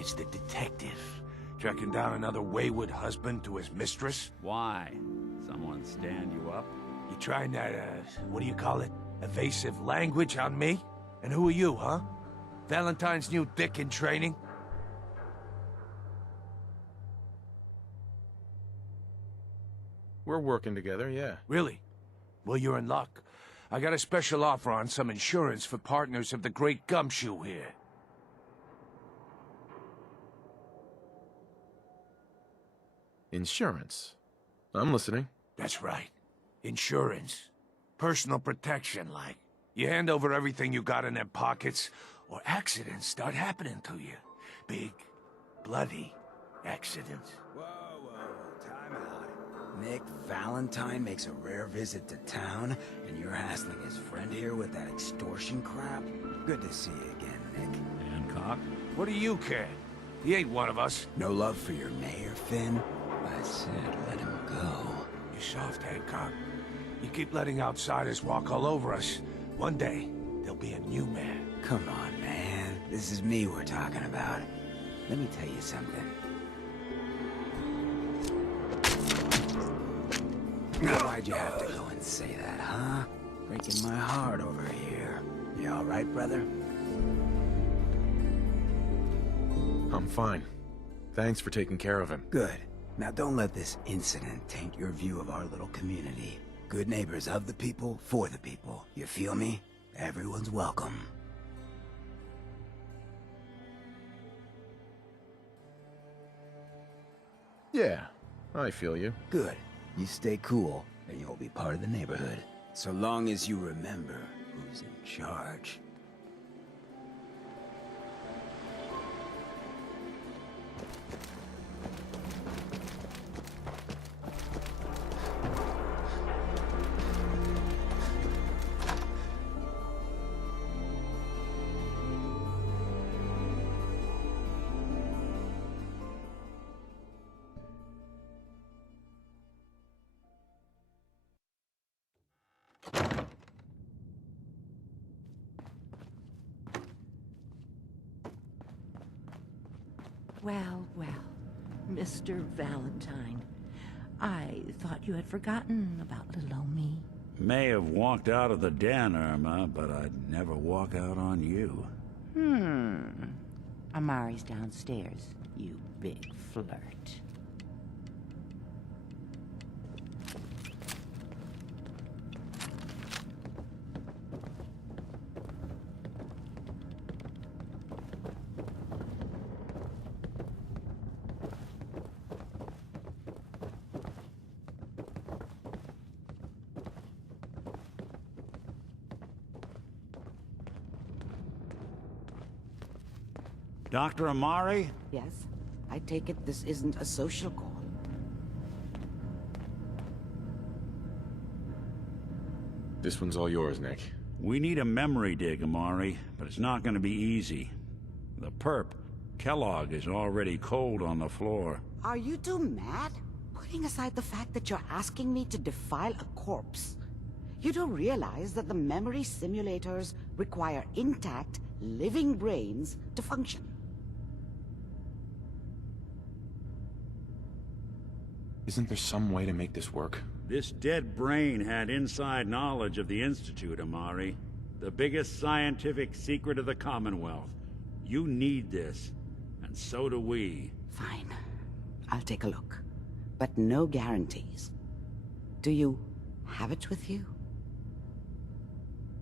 It's the detective, tracking down another wayward husband to his mistress. Why? Someone stand you up? You trying that, what do you call it? Evasive language on me? And who are you, huh? Valentine's new dick in training? We're working together, yeah. Really? Well, you're in luck. I got a special offer on some insurance for partners of the Great Gumshoe here. Insurance. I'm listening. That's right. Insurance. Personal protection, like. You hand over everything you got in them pockets, or accidents start happening to you. Big, bloody accidents. Whoa, time out. Nick Valentine makes a rare visit to town, and you're hassling his friend here with that extortion crap? Good to see you again, Nick. Hancock? What do you care? He ain't one of us. No love for your mayor, Finn? I said let him go. You're soft, Hancock. You keep letting outsiders walk all over us. One day, there'll be a new man. Come on, man. This is me we're talking about. Let me tell you something. Why'd you have to go and say that, huh? Breaking my heart over here. You all right, brother? I'm fine. Thanks for taking care of him. Good. Now don't let this incident taint your view of our little community. Good neighbors of the people, for the people. You feel me? Everyone's welcome. Yeah, I feel you. Good. You stay cool, and you'll be part of the neighborhood. So long as you remember who's in charge. Well, well, Mr. Valentine. I thought you had forgotten about little old me. May have walked out of the den, Irma, but I'd never walk out on you. Amari's downstairs, you big flirt. Dr. Amari? Yes, I take it this isn't a social call. This one's all yours, Nick. We need a memory dig, Amari, but it's not going to be easy. The perp, Kellogg, is already cold on the floor. Are you two mad? Putting aside the fact that you're asking me to defile a corpse, you do realize that the memory simulators require intact, living brains to function. Isn't there some way to make this work? This dead brain had inside knowledge of the Institute, Amari. The biggest scientific secret of the Commonwealth. You need this, and so do we. Fine. I'll take a look. But no guarantees. Do you have it with you?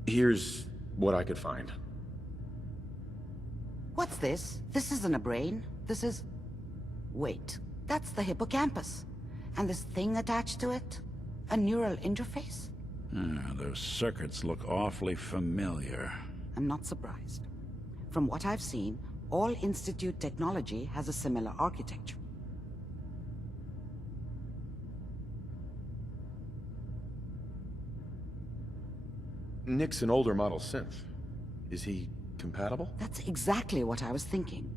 Here's what I could find. What's this? This isn't a brain. This is... Wait. That's the hippocampus. And this thing attached to it? A neural interface? Those circuits look awfully familiar. I'm not surprised. From what I've seen, all Institute technology has a similar architecture. Nick's an older model synth. Is he compatible? That's exactly what I was thinking.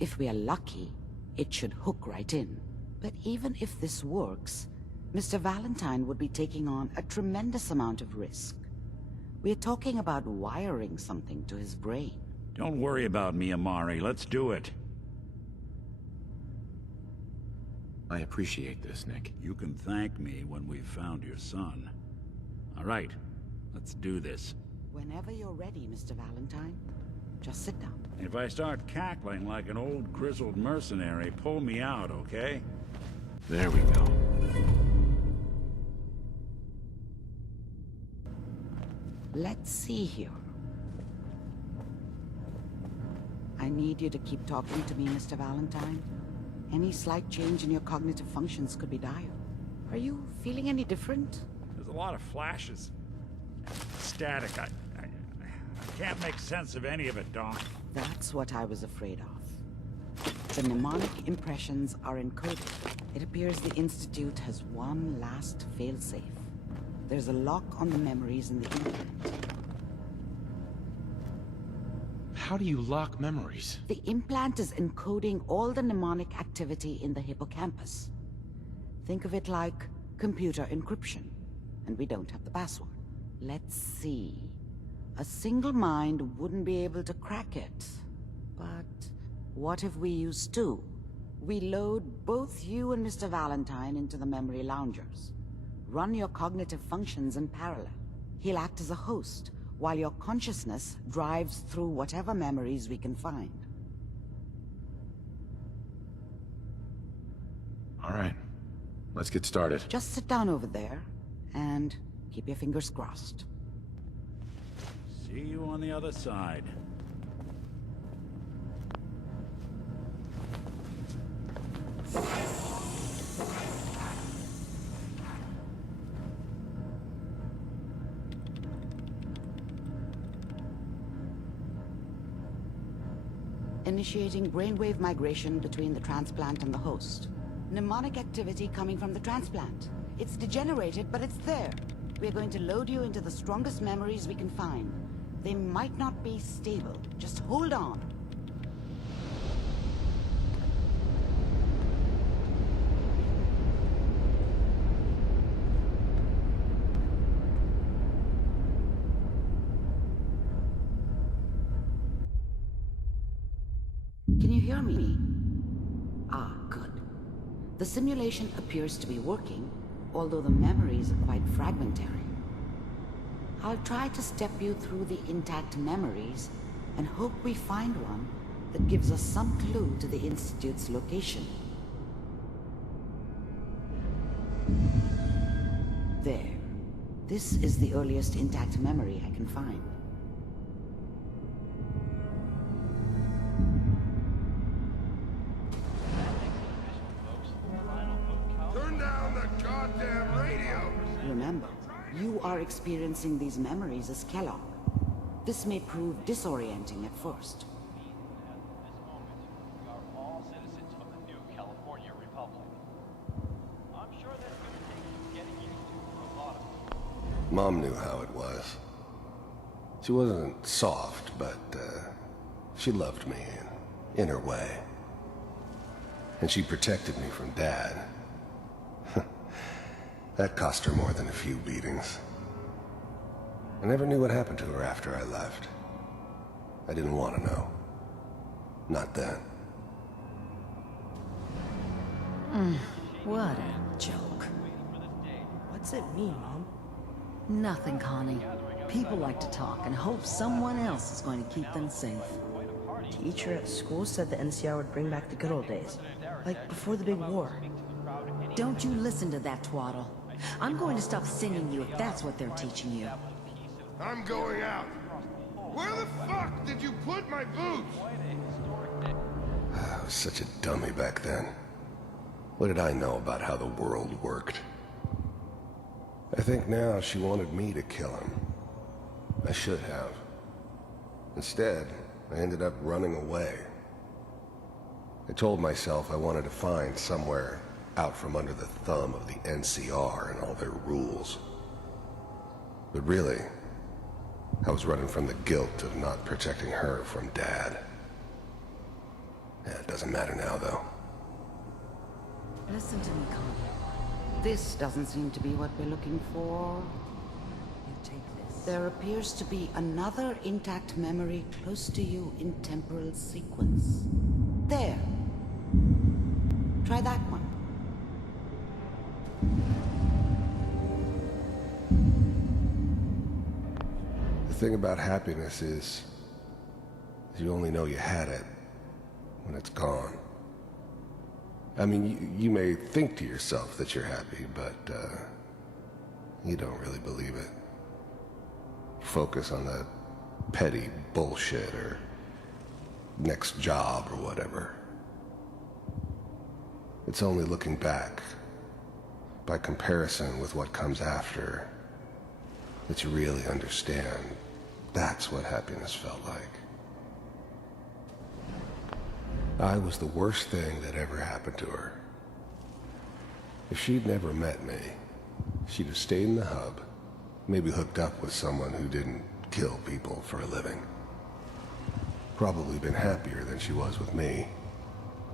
If we are lucky, it should hook right in. But even if this works, Mr. Valentine would be taking on a tremendous amount of risk. We're talking about wiring something to his brain. Don't worry about me, Amari. Let's do it. I appreciate this, Nick. You can thank me when we've found your son. All right, let's do this. Whenever you're ready, Mr. Valentine. Just sit down. If I start cackling like an old grizzled mercenary, pull me out, okay? There we go. Let's see here. I need you to keep talking to me, Mr. Valentine. Any slight change in your cognitive functions could be dire. Are you feeling any different? There's a lot of flashes. Static. I can't make sense of any of it, Doc. That's what I was afraid of. The mnemonic impressions are encoded. It appears the Institute has one last failsafe. There's a lock on the memories in the implant. How do you lock memories? The implant is encoding all the mnemonic activity in the hippocampus. Think of it like computer encryption, and we don't have the password. Let's see. A single mind wouldn't be able to crack it. But what if we use two? We load both you and Mr. Valentine into the memory loungers. Run your cognitive functions in parallel. He'll act as a host, while your consciousness drives through whatever memories we can find. All right. Let's get started. Just sit down over there, and keep your fingers crossed. See you on the other side. Initiating brainwave migration between the transplant and the host. Mnemonic activity coming from the transplant. It's degenerated, but it's there. We're going to load you into the strongest memories we can find. They might not be stable. Just hold on. Can you hear me? Ah, good. The simulation appears to be working, although the memories are quite fragmentary. I'll try to step you through the intact memories and hope we find one that gives us some clue to the Institute's location. There. This is the earliest intact memory I can find. Turn down the goddamn radio! Remember, you are experiencing these memories as Kellogg. This may prove disorienting at first. We are all citizens of the new California Republic. I'm sure that's going to take some getting used to for a lot of people. Mom knew how it was. She wasn't soft, but she loved me in her way. And she protected me from Dad. That cost her more than a few beatings. I never knew what happened to her after I left. I didn't want to know. Not then. What a joke. What's it mean, Mom? Nothing, Connie. People like to talk and hope someone else is going to keep them safe. Teacher at school said the NCR would bring back the good old days. Like before the big war. Don't you listen to that twaddle. I'm going to stop singing you if that's what they're teaching you. I'm going out. Where the fuck did you put my boots? I was such a dummy back then. What did I know about how the world worked? I think now she wanted me to kill him. I should have. Instead, I ended up running away. I told myself I wanted to find somewhere out from under the thumb of the NCR and all their rules. But really, I was running from the guilt of not protecting her from Dad. Yeah, it doesn't matter now, though. Listen to me, Connie. This doesn't seem to be what we're looking for. You take this. There appears to be another intact memory close to you in temporal sequence. There. Try that one. thing about happiness is you only know you had it when it's gone. I mean, you may think to yourself that you're happy, but you don't really believe it. Focus on that petty bullshit or next job or whatever. It's only looking back, by comparison with what comes after, that you really understand that's what happiness felt like. I was the worst thing that ever happened to her. If she'd never met me, she'd have stayed in the hub, maybe hooked up with someone who didn't kill people for a living. Probably been happier than she was with me.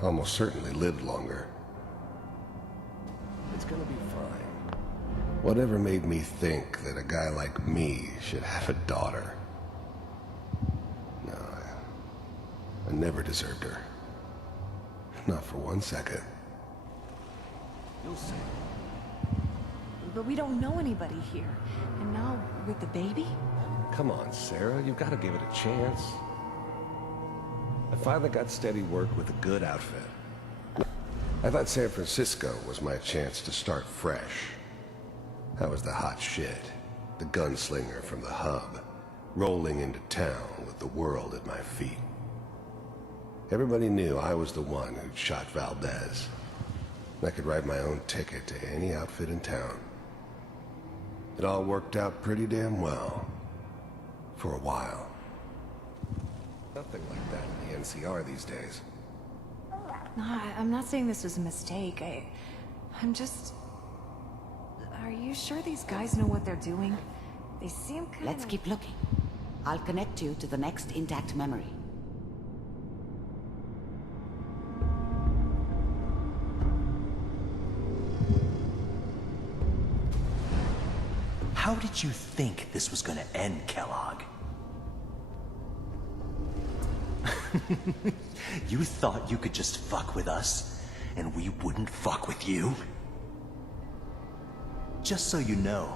Almost certainly lived longer. It's gonna be fine. Whatever made me think that a guy like me should have a daughter? No, I never deserved her. Not for 1 second. You'll see. But we don't know anybody here. And now, with the baby? Come on, Sarah, you've got to give it a chance. I finally got steady work with a good outfit. I thought San Francisco was my chance to start fresh. I was the hot shit, the gunslinger from the hub, rolling into town with the world at my feet. Everybody knew I was the one who'd shot Valdez. I could write my own ticket to any outfit in town. It all worked out pretty damn well. For a while. Nothing like that in the NCR these days. No, I'm not saying this was a mistake. I'm just... Are you sure these guys know what they're doing? They seem kind of... Let's keep looking. I'll connect you to the next intact memory. How did you think this was gonna end, Kellogg? You thought you could just fuck with us, and we wouldn't fuck with you? Just so you know,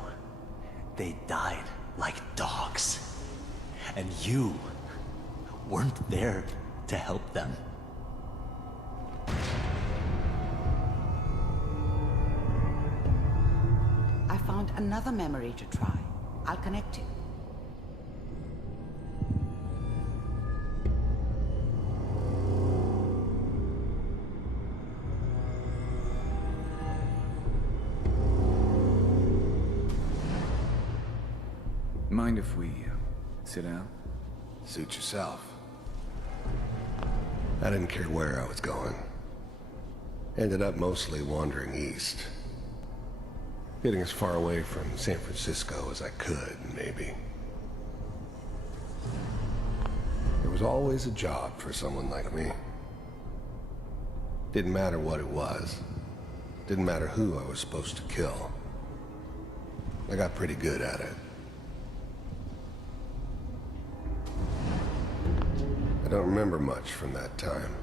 they died like dogs. And you weren't there to help them. I found another memory to try. I'll connect you. Mind if we sit down? Suit yourself. I didn't care where I was going. Ended up mostly wandering east. Getting as far away from San Francisco as I could, maybe. There was always a job for someone like me. Didn't matter what it was. Didn't matter who I was supposed to kill. I got pretty good at it. I don't remember much from that time.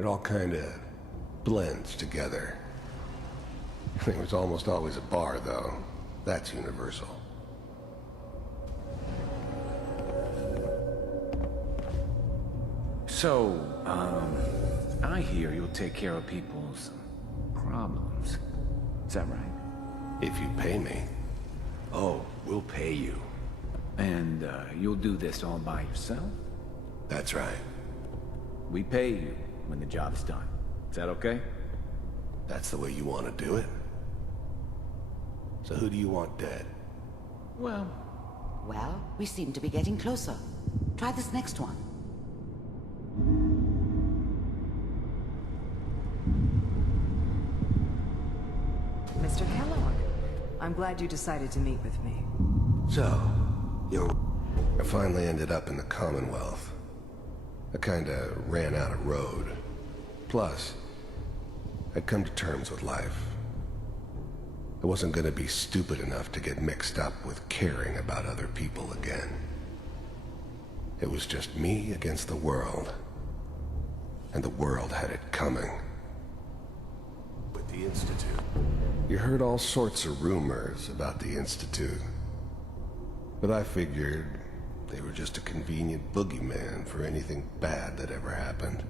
It all kinda blends together. It was almost always a bar, though. That's universal. So, I hear you'll take care of people's problems. Is that right? If you pay me. Oh, we'll pay you. And, you'll do this all by yourself? That's right. We pay you when the job's done. Is that okay? That's the way you want to do it? So who do you want dead? Well, We seem to be getting closer. Try this next one. Mr. Kellogg, I'm glad you decided to meet with me. So, I finally ended up in the Commonwealth. I kinda ran out of road. Plus, I'd come to terms with life. I wasn't gonna be stupid enough to get mixed up with caring about other people again. It was just me against the world. And the world had it coming. With the Institute. You heard all sorts of rumors about the Institute. But I figured they were just a convenient boogeyman for anything bad that ever happened.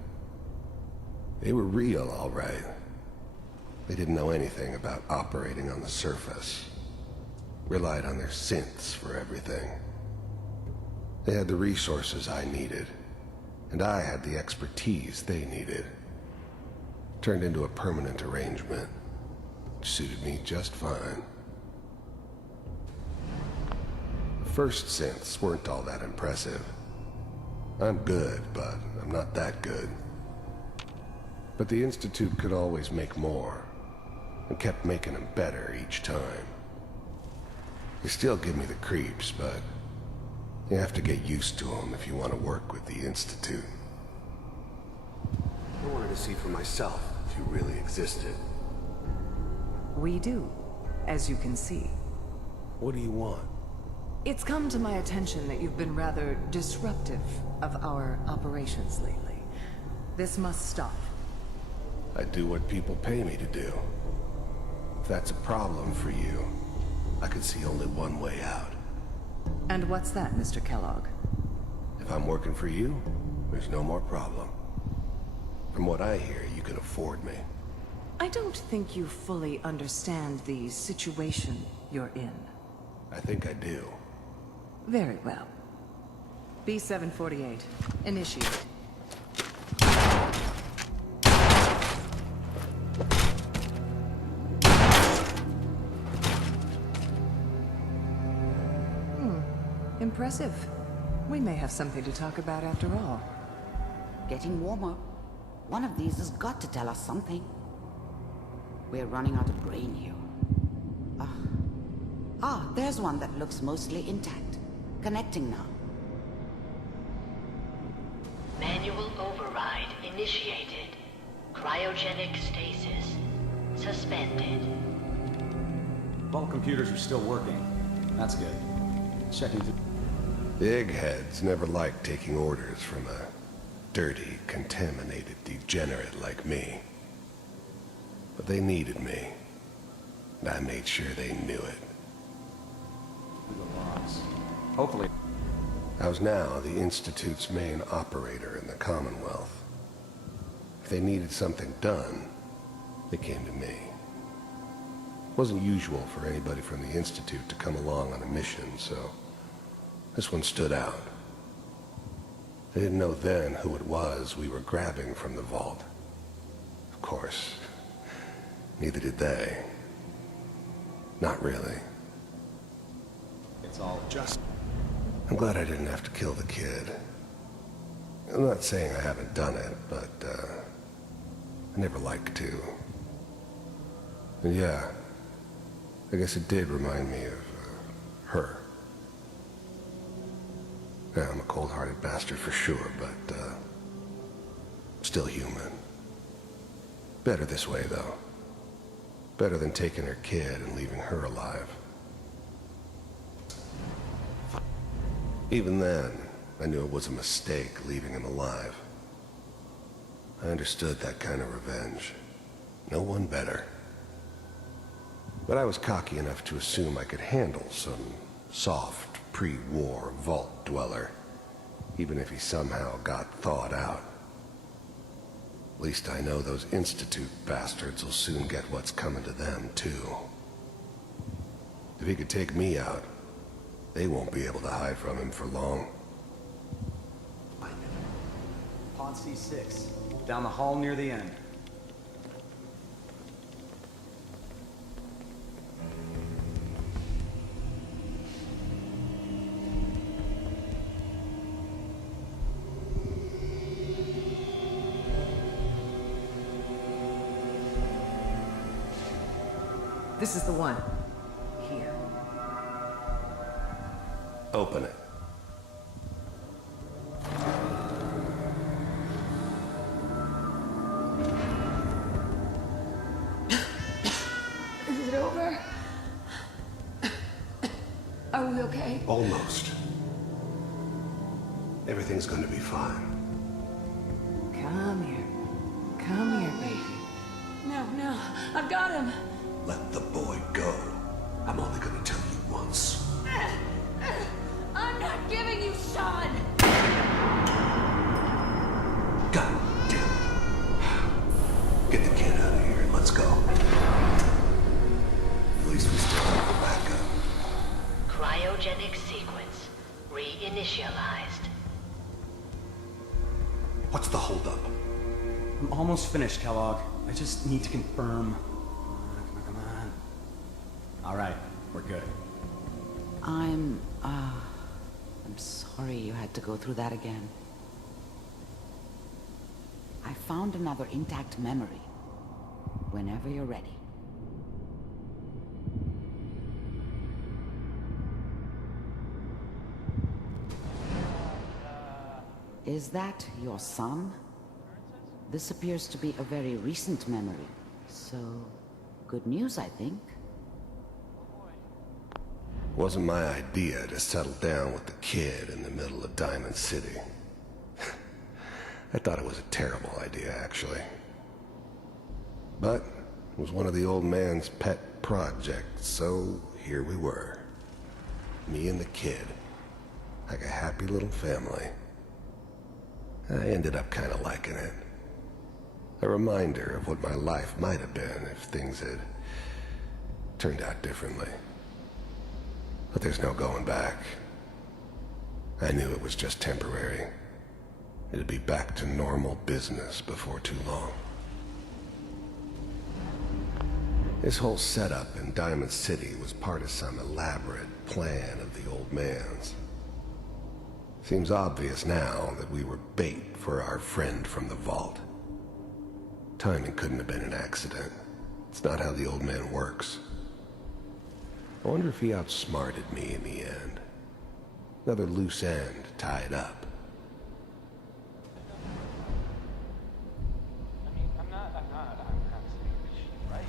They were real, all right. They didn't know anything about operating on the surface. Relied on their synths for everything. They had the resources I needed, and I had the expertise they needed. Turned into a permanent arrangement. Suited me just fine. The first synths weren't all that impressive. I'm good, but I'm not that good. But the Institute could always make more, and kept making them better each time. They still give me the creeps, but you have to get used to them if you want to work with the Institute. I wanted to see for myself if you really existed. We do, as you can see. What do you want? It's come to my attention that you've been rather disruptive of our operations lately. This must stop. I do what people pay me to do. If that's a problem for you, I could see only one way out. And what's that, Mr. Kellogg? If I'm working for you, there's no more problem. From what I hear, you can afford me. I don't think you fully understand the situation you're in. I think I do. Very well. B-748, initiate. Impressive. We may have something to talk about after all. Getting warmer. One of these has got to tell us something. We're running out of grain here. There's one that looks mostly intact. Connecting now. Manual override initiated. Cryogenic stasis suspended. All computers are still working. That's good. Checking through. The eggheads never liked taking orders from a dirty, contaminated degenerate like me. But they needed me, and I made sure they knew it. The logs. Hopefully. I was now the Institute's main operator in the Commonwealth. If they needed something done, they came to me. It wasn't usual for anybody from the Institute to come along on a mission, so this one stood out. They didn't know then who it was we were grabbing from the vault. Of course, neither did they. Not really. It's all just... I'm glad I didn't have to kill the kid. I'm not saying I haven't done it, but, I never like to. And yeah, I guess it did remind me of, her. Yeah, I'm a cold-hearted bastard for sure, but, still human. Better this way, though. Better than taking her kid and leaving her alive. Even then, I knew it was a mistake leaving him alive. I understood that kind of revenge. No one better. But I was cocky enough to assume I could handle some soft, pre-war vault dweller, even if he somehow got thawed out. At least I know those Institute bastards will soon get what's coming to them, too. If he could take me out, they won't be able to hide from him for long. Pod C6. Down the hall near the end. This is the one. Here. Open it. Is it over? Are we okay? Almost. Everything's gonna be fine. Come here. Come here, baby. No, I've got him. Let the boy go. I'm only gonna tell you once. I'm almost finished, Kellogg. I just need to confirm. Come on. All right, we're good. I'm sorry you had to go through that again. I found another intact memory. Whenever you're ready. Is that your son? This appears to be a very recent memory, so good news, I think. Wasn't my idea to settle down with the kid in the middle of Diamond City. I thought it was a terrible idea, actually. But it was one of the old man's pet projects, so here we were. Me and the kid, like a happy little family. I ended up kind of liking it. A reminder of what my life might have been if things had turned out differently. But there's no going back. I knew it was just temporary. It'd be back to normal business before too long. This whole setup in Diamond City was part of some elaborate plan of the old man's. Seems obvious now that we were bait for our friend from the vault. Timing couldn't have been an accident. It's not how the old man works. I wonder if he outsmarted me in the end. Another loose end tied up. I mean, I'm not saying that she's right,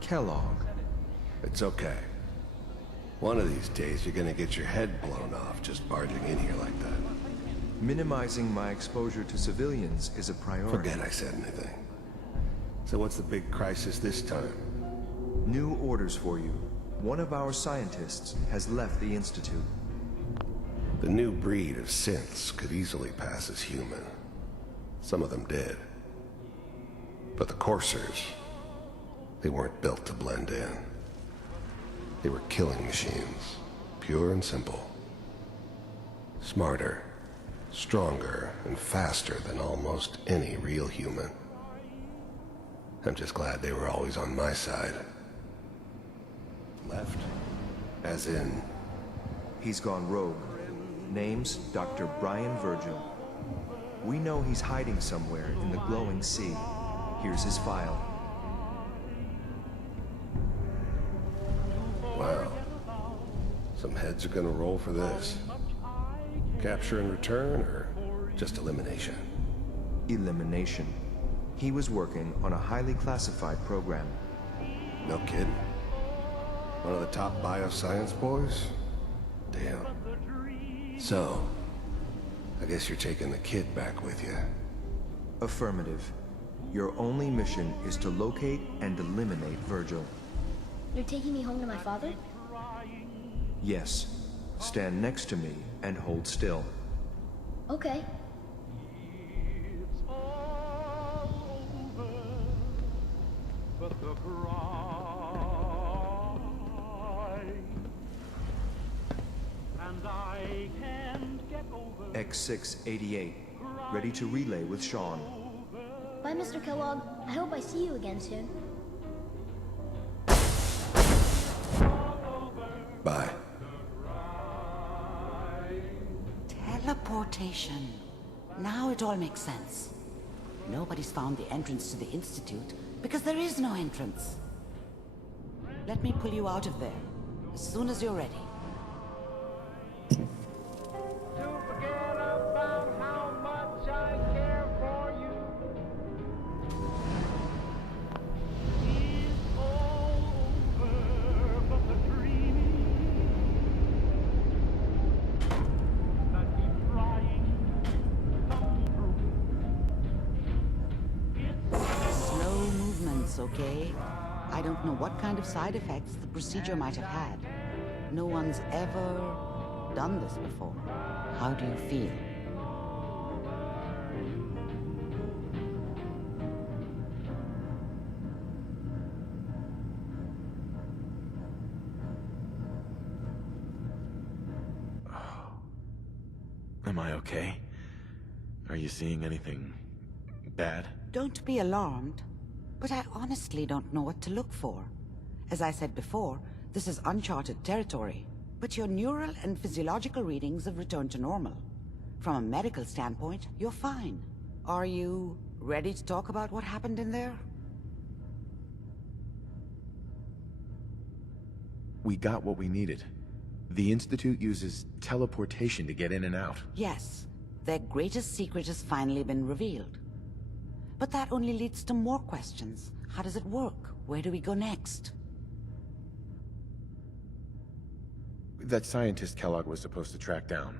but... Kellogg. It's okay. One of these days you're gonna get your head blown off just barging in here like that. Minimizing my exposure to civilians is a priority. Forget I said anything. So what's the big crisis this time? New orders for you. One of our scientists has left the Institute. The new breed of synths could easily pass as human. Some of them did. But the coursers, they weren't built to blend in. They were killing machines, pure and simple. Smarter, stronger, and faster than almost any real human. I'm just glad they were always on my side. Left? As in? He's gone rogue. Name's Dr. Brian Virgil. We know he's hiding somewhere in the glowing sea. Here's his file. Wow. Some heads are gonna roll for this. Capture and return, or just elimination? Elimination. He was working on a highly classified program. No kidding. One of the top bioscience boys? Damn. So, I guess you're taking the kid back with you. Affirmative. Your only mission is to locate and eliminate Virgil. You're taking me home to my father? Yes. Stand next to me and hold still. Okay. X688. Ready to relay with Sean. Bye, Mr. Kellogg. I hope I see you again soon. Bye. Teleportation. Now it all makes sense. Nobody's found the entrance to the Institute because there is no entrance. Let me pull you out of there as soon as you're ready. Okay? I don't know what kind of side effects the procedure might have had. No one's ever done this before. How do you feel? Am I okay? Are you seeing anything bad? Don't be alarmed, but I honestly don't know what to look for. As I said before, this is uncharted territory, but your neural and physiological readings have returned to normal. From a medical standpoint, you're fine. Are you ready to talk about what happened in there? We got what we needed. The Institute uses teleportation to get in and out. Yes, their greatest secret has finally been revealed. But that only leads to more questions. How does it work? Where do we go next? That scientist Kellogg was supposed to track down.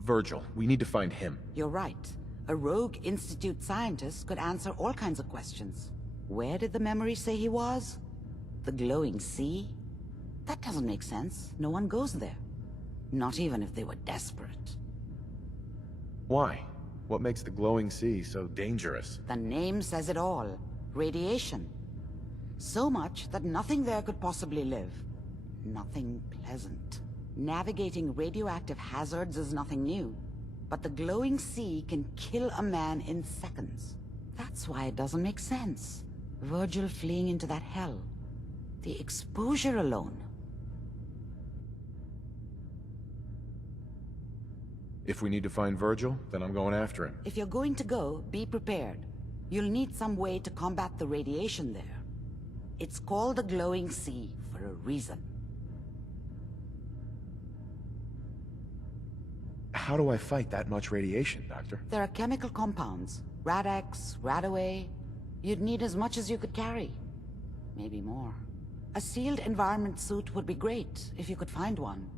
Virgil, we need to find him. You're right. A rogue Institute scientist could answer all kinds of questions. Where did the memory say he was? The glowing sea? That doesn't make sense. No one goes there. Not even if they were desperate. Why? What makes the glowing sea so dangerous? The name says it all. Radiation. So much that nothing there could possibly live. Nothing pleasant. Navigating radioactive hazards is nothing new. But the glowing sea can kill a man in seconds. That's why it doesn't make sense. Virgil fleeing into that hell. The exposure alone. If we need to find Virgil, then I'm going after him. If you're going to go, be prepared. You'll need some way to combat the radiation there. It's called the glowing sea for a reason. How do I fight that much radiation, Doctor? There are chemical compounds. Rad-X, Radaway. You'd need as much as you could carry. Maybe more. A sealed environment suit would be great, if you could find one.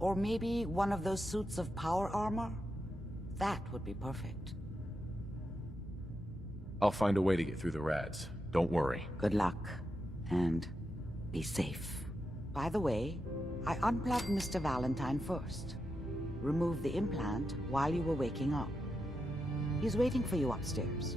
Or maybe one of those suits of power armor? That would be perfect. I'll find a way to get through the rads. Don't worry. Good luck. And be safe. By the way, I unplugged Mr. Valentine first. Removed the implant while you were waking up. He's waiting for you upstairs.